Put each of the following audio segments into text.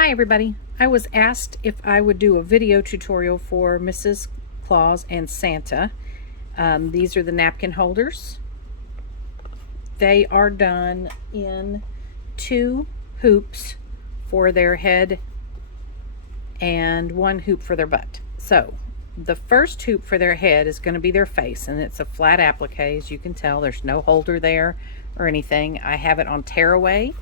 Hi everybody. I was asked if I would do a video tutorial for Mrs. Claus and Santa. These are the napkin holders. They are done in 2 hoops for their head and 1 hoop for their butt. So the first hoop for their head is going to be their face, and it's a flat applique. As you can tell, there's no holder there or anything. I have it on tearaway.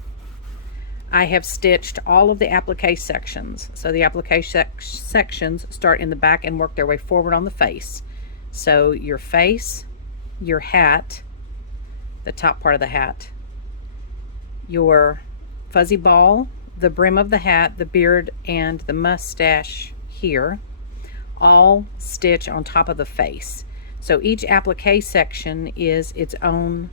I have stitched all of the applique sections. So the applique sections start in the back and work their way forward on the face. So your face, your hat, the top part of the hat, your fuzzy ball, the brim of the hat, the beard, and the mustache here, all stitch on top of the face. So each applique section is its own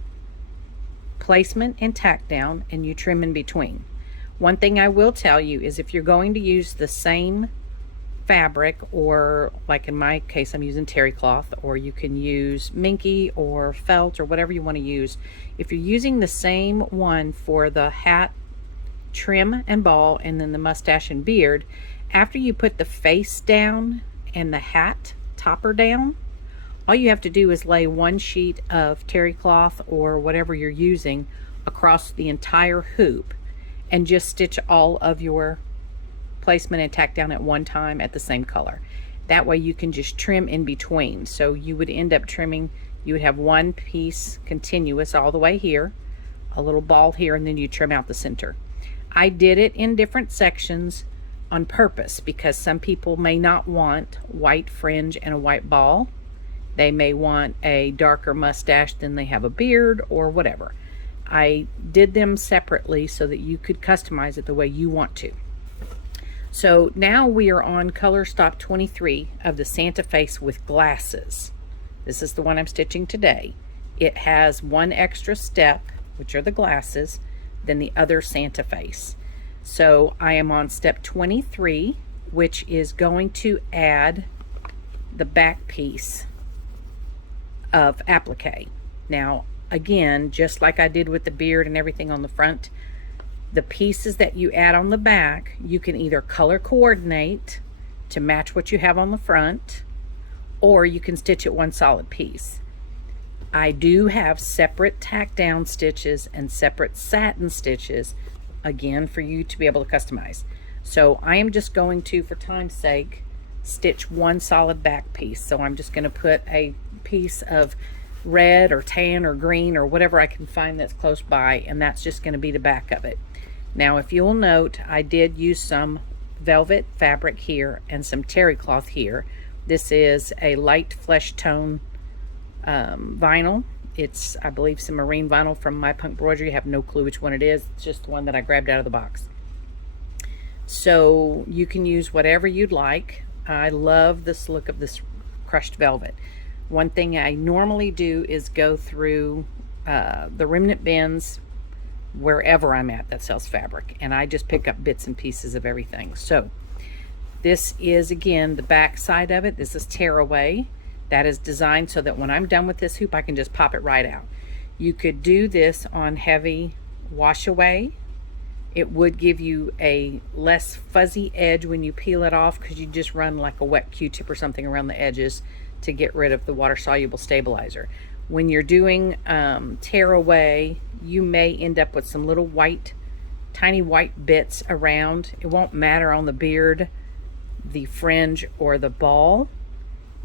placement and tack down, and you trim in between. One thing I will tell you is if you're going to use the same fabric, or like in my case I'm using terry cloth, or you can use minky or felt or whatever you want to use, if you're using the same one for the hat trim and ball and then the mustache and beard, after you put the face down and the hat topper down, all you have to do is lay 1 sheet of terry cloth or whatever you're using across the entire hoop and just stitch all of your placement and tack down at one time at the same color. That way you can just trim in between. So you would end up trimming, you would have 1 piece continuous all the way here, a little ball here, and then you trim out the center. I did it in different sections on purpose because some people may not want white fringe and a white ball. They may want a darker mustache than they have a beard or whatever. I did them separately so that you could customize it the way you want to. So now we are on color stock 23 of the Santa face with glasses. This is the one I'm stitching today. It has 1 extra step, which are the glasses, than the other Santa face. So I am on step 23, which is going to add the back piece of applique. Now again, just like I did with the beard and everything on the front, the pieces that you add on the back, you can either color coordinate to match what you have on the front, or you can stitch it one solid piece. I do have separate tack down stitches and separate satin stitches, again, for you to be able to customize. So I am just going to, for time's sake, stitch 1 solid back piece. So I'm just going to put a piece of red or tan or green or whatever I can find that's close by, and that's just going to be the back of it. Now if you'll note, I did use some velvet fabric here and some terry cloth here. This is a light flesh tone vinyl. It's, I believe, some marine vinyl from My Punk Embroidery. I have no clue which one it is. It's just the one that I grabbed out of the box. So you can use whatever you'd like. I love this look of this crushed velvet. One thing I normally do is go through the remnant bins wherever I'm at that sells fabric, and I just pick up bits and pieces of everything. So this is, again, the back side of it. This is tearaway. That is designed so that when I'm done with this hoop, I can just pop it right out. You could do this on heavy wash away. It would give you a less fuzzy edge when you peel it off, because you just run like a wet Q-tip or something around the edges to get rid of the water-soluble stabilizer. When you're doing tearaway, you may end up with some little white, tiny white bits around. It won't matter on the beard, the fringe, or the ball.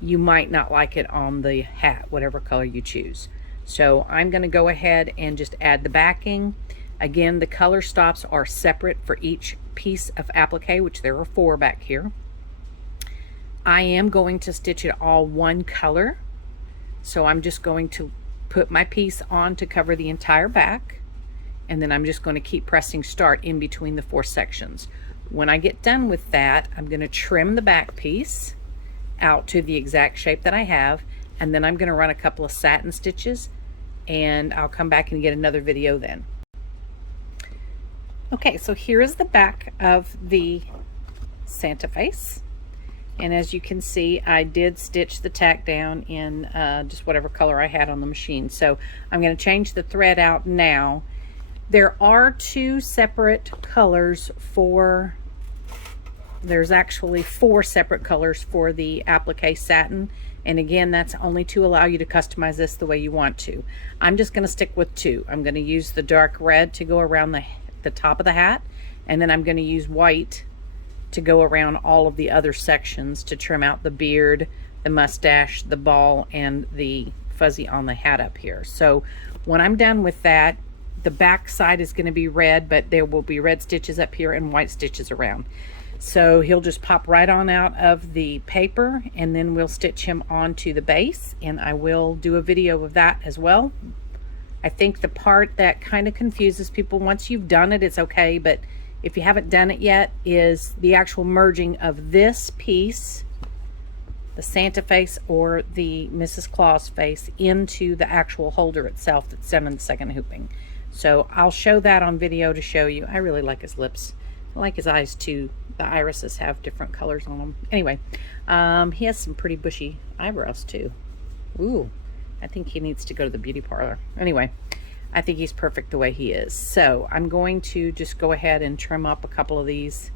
You might not like it on the hat, whatever color you choose. So I'm going to go ahead and just add the backing. Again, the color stops are separate for each piece of applique, which there are 4 back here. I am going to stitch it all 1 color, so I'm just going to put my piece on to cover the entire back, and then I'm just going to keep pressing start in between the 4 sections. When I get done with that, I'm going to trim the back piece out to the exact shape that I have, and then I'm going to run a couple of satin stitches, and I'll come back and get another video then. Okay, so here is the back of the Santa face. And as you can see, I did stitch the tack down in just whatever color I had on the machine. So I'm going to change the thread out now. There are 2 separate colors for There's actually 4 separate colors for the applique satin, and again, that's only to allow you to customize this the way you want to. I'm just going to stick with 2. I'm going to use the dark red to go around the top of the hat, and then I'm going to use white to go around all of the other sections to trim out the beard, the mustache, the ball, and the fuzzy on the hat up here. So when I'm done with that, the back side is going to be red, but there will be red stitches up here and white stitches around. So he'll just pop right on out of the paper, and then we'll stitch him onto the base, and I will do a video of that as well. I think the part that kind of confuses people, once you've done it, it's okay, but if you haven't done it yet, is the actual merging of this piece, the Santa face or the Mrs. Claus face, into the actual holder itself that's done in the second hooping. So I'll show that on video to show you. I really like his lips. I like his eyes too. The irises have different colors on them. Anyway, he has some pretty bushy eyebrows too. Ooh, I think he needs to go to the beauty parlor. Anyway, I think he's perfect the way he is. So I'm going to just go ahead and trim up a couple of these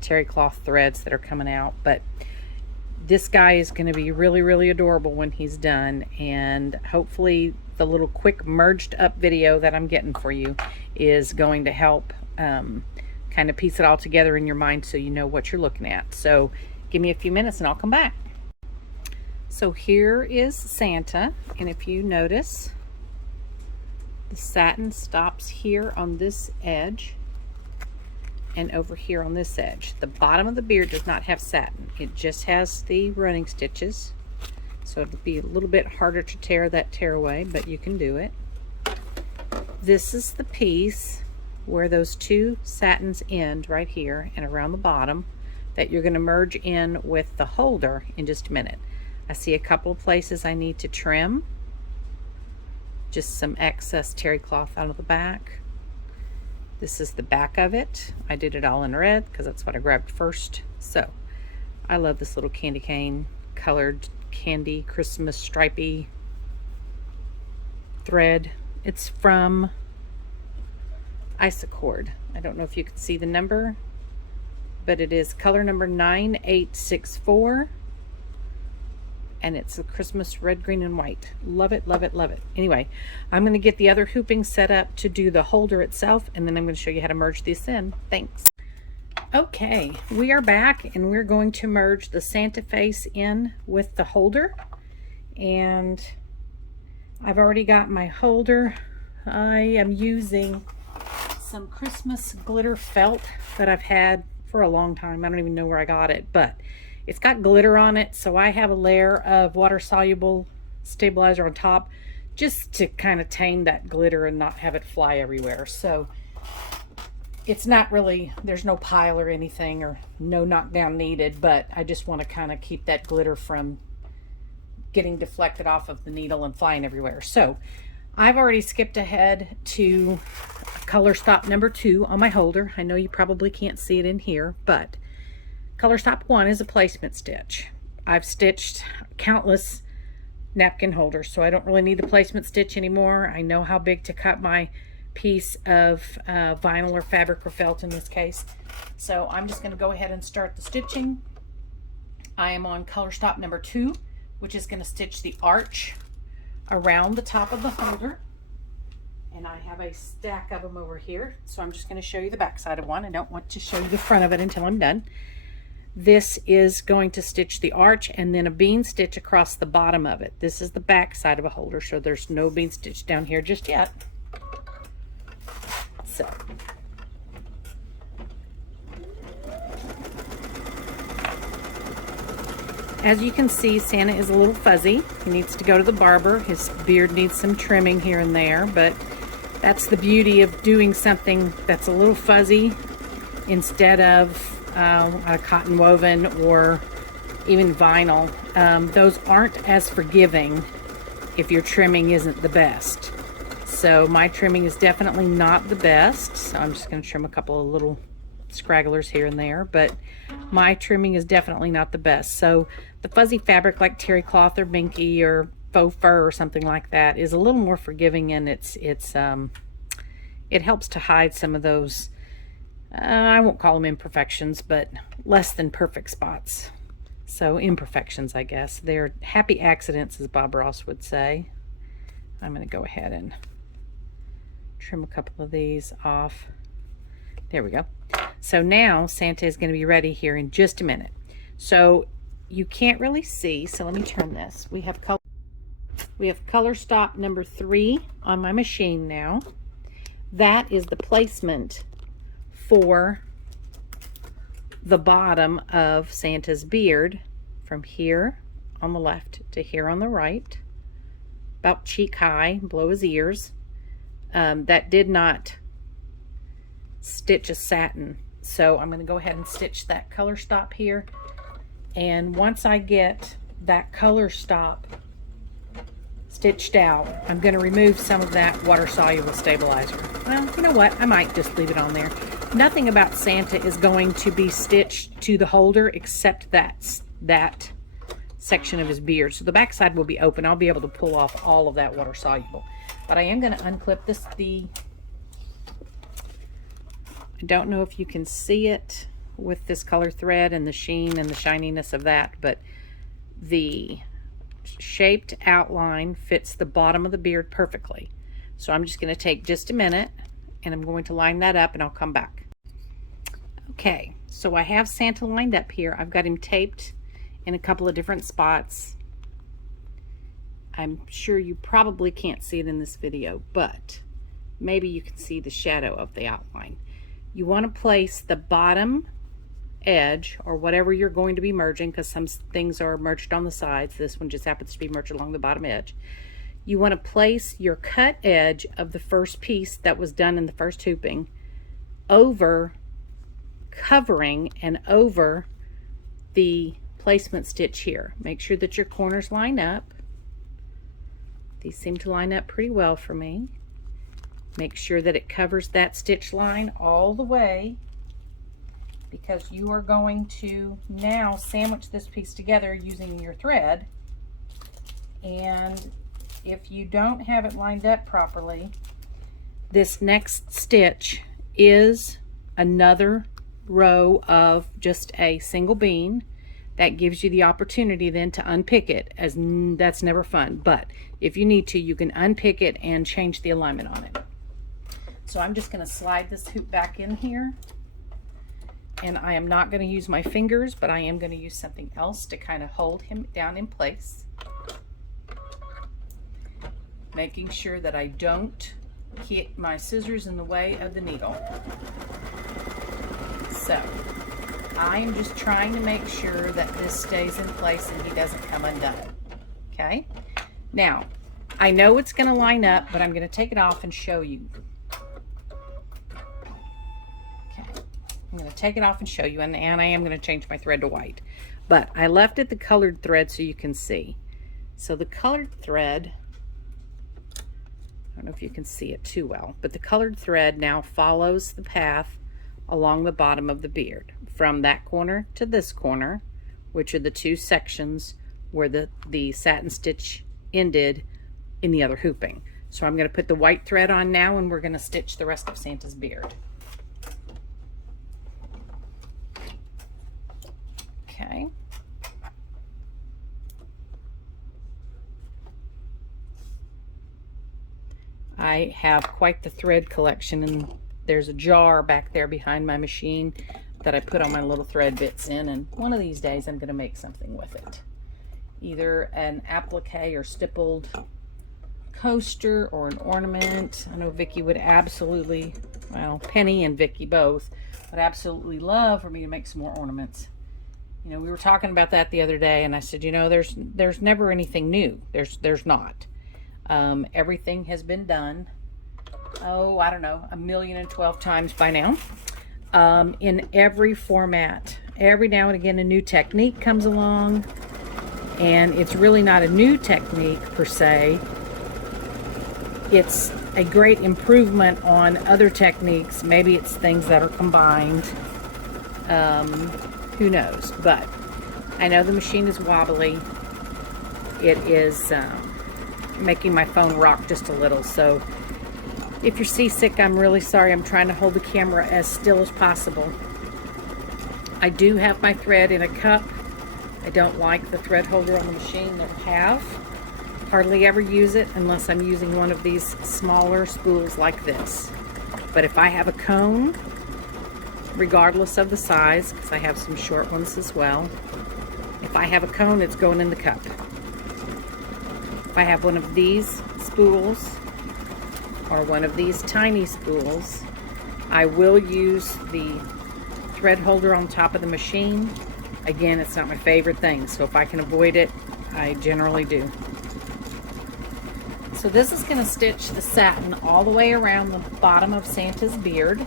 terry cloth threads that are coming out. But this guy is going to be really, really adorable when he's done. And hopefully the little quick merged up video that I'm getting for you is going to help kind of piece it all together in your mind so you know what you're looking at. So give me a few minutes and I'll come back. So here is Santa, and if you notice, the satin stops here on this edge and over here on this edge. The bottom of the beard does not have satin. It just has the running stitches. So it'll be a little bit harder to tear that tear away, but you can do it. This is the piece where those 2 satins end right here and around the bottom that you're going to merge in with the holder in just a minute. I see a couple of places I need to trim. Just some excess terry cloth out of the back. This is the back of it. I did it all in red because that's what I grabbed first. So I love this little candy cane colored candy Christmas stripy thread. It's from Isacord. I don't know if you can see the number, but it is color number 9864, and it's a Christmas red, green, and white. Love it, love it, love it. Anyway, I'm going to get the other hooping set up to do the holder itself, and then I'm going to show you how to merge this in. Thanks. Okay, we are back, and we're going to merge the Santa face in with the holder. And I've already got my holder. I am using some Christmas glitter felt that I've had for a long time. I don't even know where I got it, but it's got glitter on it, so I have a layer of water-soluble stabilizer on top just to kind of tame that glitter and not have it fly everywhere. So it's not really, there's no pile or anything, or no knockdown needed, but I just want to kind of keep that glitter from getting deflected off of the needle and flying everywhere. So I've already skipped ahead to color stop number 2 on my holder. I know you probably can't see it in here, but color stop 1 is a placement stitch. I've stitched countless napkin holders, so I don't really need the placement stitch anymore. I know how big to cut my piece of vinyl or fabric or felt in this case. So I'm just going to go ahead and start the stitching. I am on color stop number 2, which is going to stitch the arch around the top of the holder. And I have a stack of them over here, so I'm just going to show you the back side of one. I don't want to show you the front of it until I'm done. This is going to stitch the arch and then a bean stitch across the bottom of it. This is the back side of a holder, so there's no bean stitch down here just yet. So as you can see, Santa is a little fuzzy. He needs to go to the barber. His beard needs some trimming here and there, but that's the beauty of doing something that's a little fuzzy instead of a cotton woven or even vinyl. Those aren't as forgiving if your trimming isn't the best. So my trimming is definitely not the best. So I'm just going to trim a couple of little scragglers here and there, but my trimming is definitely not the best. So the fuzzy fabric like terry cloth or binky or faux fur or something like that is a little more forgiving, and it helps to hide some of those I won't call them imperfections, but less than perfect spots. So imperfections, I guess. They're happy accidents, as Bob Ross would say. I'm going to go ahead and trim a couple of these off. There we go. So now Santa is going to be ready here in just a minute. So you can't really see, so let me turn this. We have color stop number 3 on my machine now. That is the placement for the bottom of Santa's beard, from here on the left to here on the right, about cheek high, below his ears. That did not stitch a satin, so I'm going to go ahead and stitch that color stop here. And once I get that color stop stitched out, I'm going to remove some of that water-soluble stabilizer. Well, you know what? I might just leave it on there. Nothing about Santa is going to be stitched to the holder except that section of his beard. So the back side will be open. I'll be able to pull off all of that water-soluble. But I am going to unclip this. I don't know if you can see it with this color thread and the sheen and the shininess of that, but the shaped outline fits the bottom of the beard perfectly. So I'm just going to take just a minute and I'm going to line that up and I'll come back. Okay, so I have Santa lined up here. I've got him taped in a couple of different spots. I'm sure you probably can't see it in this video, but maybe you can see the shadow of the outline. You want to place the bottom edge, or whatever you're going to be merging, because some things are merged on the sides. This one just happens to be merged along the bottom edge. You want to place your cut edge of the first piece that was done in the first hooping over, covering and over the placement stitch here. Make sure that your corners line up. These seem to line up pretty well for me. Make sure that it covers that stitch line all the way, because you are going to now sandwich this piece together using your thread. And if you don't have it lined up properly, this next stitch is another row of just a single bean. That gives you the opportunity then to unpick it, as that's never fun. But if you need to, you can unpick it and change the alignment on it. So I'm just going to slide this hoop back in here. And I am not going to use my fingers, but I am going to use something else to kind of hold him down in place. Making sure that I don't hit my scissors in the way of the needle. So I am just trying to make sure that this stays in place and he doesn't come undone. Okay? Now, I know it's going to line up, but I'm going to take it off and show you. I'm going to take it off and show you, and I am going to change my thread to white. But I left it the colored thread so you can see. So the colored thread, I don't know if you can see it too well, but the colored thread now follows the path along the bottom of the beard from that corner to this corner, which are the two sections where the satin stitch ended in the other hooping. So I'm going to put the white thread on now, and we're going to stitch the rest of Santa's beard. Okay. I have quite the thread collection, and there's a jar back there behind my machine that I put all my little thread bits in, and one of these days I'm going to make something with it. Either an applique or stippled coaster or an ornament. I know Vicki would absolutely, well, Penny and Vicki both would absolutely love for me to make some more ornaments. You know, we were talking about that the other day, and I said, you know, there's never anything new. There's not. Everything has been done, oh, I don't know, 1,012 times by now, in every format. Every now and again, a new technique comes along, and it's really not a new technique per se. It's a great improvement on other techniques. Maybe it's things that are combined. Who knows? But I know the machine is wobbly. It is making my phone rock just a little, so If you're seasick, I'm really sorry. I'm trying to hold the camera as still as possible. I do have my thread in a cup. I don't like the thread holder on the machine. Never have. Hardly ever use it unless I'm using one of these smaller spools like this. But if I have a cone, regardless of the size, because I have some short ones as well, if I have a cone, it's going in the cup. If I have one of these spools or one of these tiny spools, I will use the thread holder on top of the machine. Again, it's not my favorite thing, so if I can avoid it, I generally do. So this is going to stitch the satin all the way around the bottom of Santa's beard.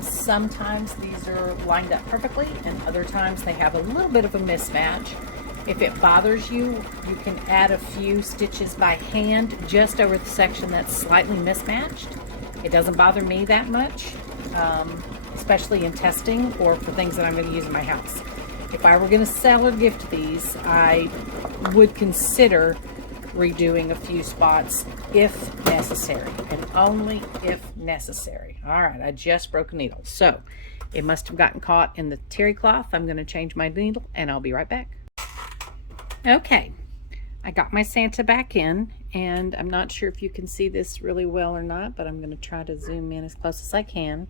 Sometimes these are lined up perfectly, and other times they have a little bit of a mismatch. If it bothers you, you can add a few stitches by hand just over the section that's slightly mismatched. It doesn't bother me that much, especially in testing or for things that I'm going to use in my house. If I were going to sell or gift these, I would consider redoing a few spots if necessary, and only if necessary. All right, I just broke a needle, so it must have gotten caught in the terry cloth. I'm going to change my needle and I'll be right back. Okay, I got my Santa back in, and I'm not sure if you can see this really well or not, but I'm going to try to zoom in as close as I can.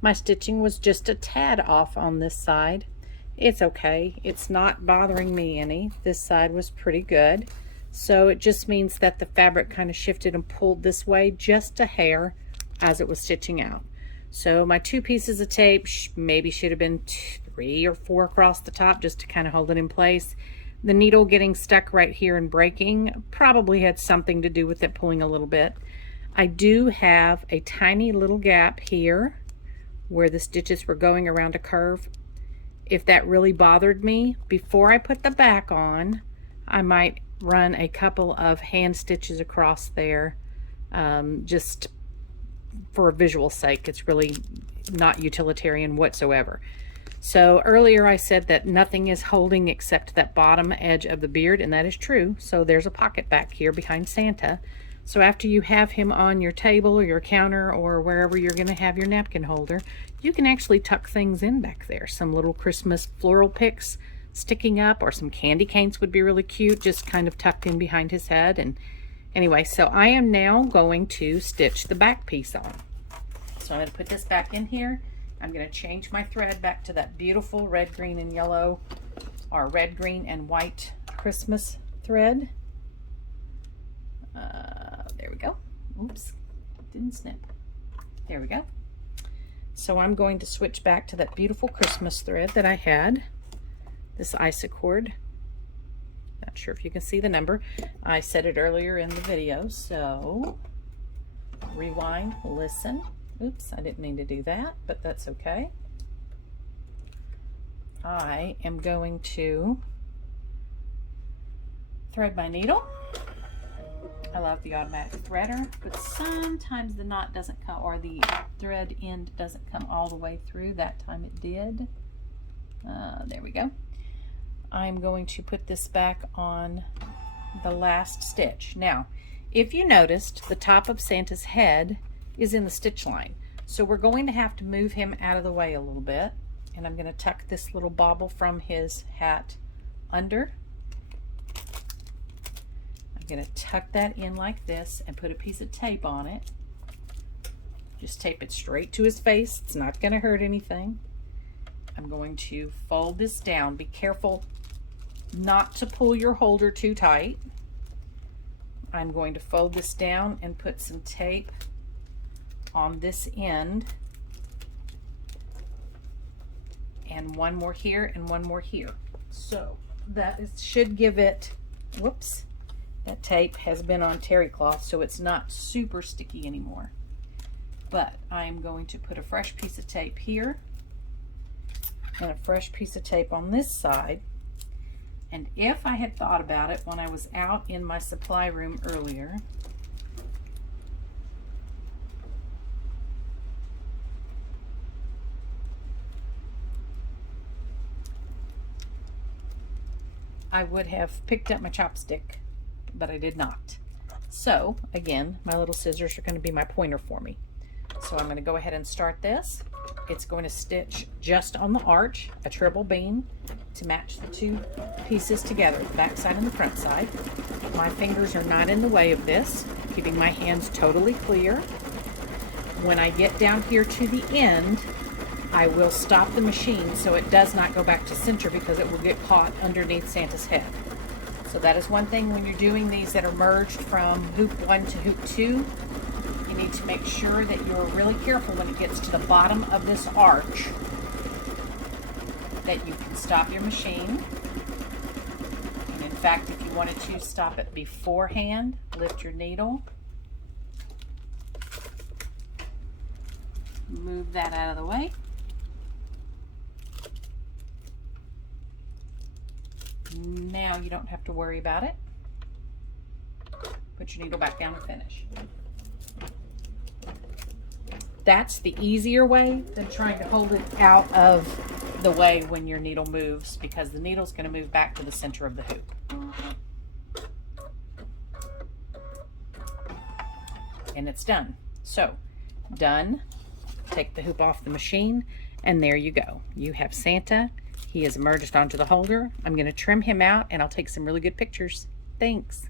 My stitching was just a tad off on this side. It's okay, it's not bothering me any. This side was pretty good. So it just means that the fabric kind of shifted and pulled this way just a hair as it was stitching out. So my 2 pieces of tape maybe should have been 3 or 4 across the top just to kind of hold it in place. The needle getting stuck right here and breaking probably had something to do with it pulling a little bit. I do have a tiny little gap here where the stitches were going around a curve. If that really bothered me, before I put the back on, I might run a couple of hand stitches across there, just for visual sake. It's really not utilitarian whatsoever. So earlier I said that nothing is holding except that bottom edge of the beard, and that is true. So there's a pocket back here behind Santa. So after you have him on your table or your counter or wherever you're going to have your napkin holder, you can actually tuck things in back there. Some little Christmas floral picks sticking up, or some candy canes would be really cute, just kind of tucked in behind his head. And anyway, so I am now going to stitch the back piece on. So I'm going to put this back in here. I'm going to change my thread back to that beautiful red, green, and yellow, or red, green, and white Christmas thread. There we go. Oops, didn't snip. There we go. So I'm going to switch back to that beautiful Christmas thread that I had, this Isacord. Not sure if you can see the number. I said it earlier in the video, so rewind, listen. Oops, I didn't mean to do that, but that's okay. I am going to thread my needle. I love the automatic threader, but sometimes the knot doesn't come, or the thread end doesn't come all the way through. That time it did. There we go. I'm going to put this back on the last stitch. Now, if you noticed, the top of Santa's head is in the stitch line. So we're going to have to move him out of the way a little bit. And I'm going to tuck this little bauble from his hat under. I'm going to tuck that in like this and put a piece of tape on it. Just tape it straight to his face. It's not going to hurt anything. I'm going to fold this down. Be careful not to pull your holder too tight. I'm going to fold this down and put some tape on this end, and one more here and one more here. So that should give it, whoops, that tape has been on terry cloth, so it's not super sticky anymore. But I'm going to put a fresh piece of tape here and a fresh piece of tape on this side. And if I had thought about it when I was out in my supply room earlier, I would have picked up my chopstick, but I did not. So again, my little scissors are going to be my pointer for me. So I'm going to go ahead and start this. It's going to stitch just on the arch, a treble bean to match the two pieces together, the back side and the front side. My fingers are not in the way of this, keeping my hands totally clear. When I get down here to the end, I will stop the machine so it does not go back to center because it will get caught underneath Santa's head. So that is one thing when you're doing these that are merged from hoop 1 to hoop 2. You need to make sure that you're really careful when it gets to the bottom of this arch that you can stop your machine. And in fact, if you wanted to stop it beforehand, lift your needle, move that out of the way. Now you don't have to worry about it. Put your needle back down and finish. That's the easier way than trying to hold it out of the way when your needle moves, because the needle's going to move back to the center of the hoop. And it's done. So, done. Take the hoop off the machine, and there you go. You have Santa. He is merged onto the holder. I'm going to trim him out, and I'll take some really good pictures. Thanks.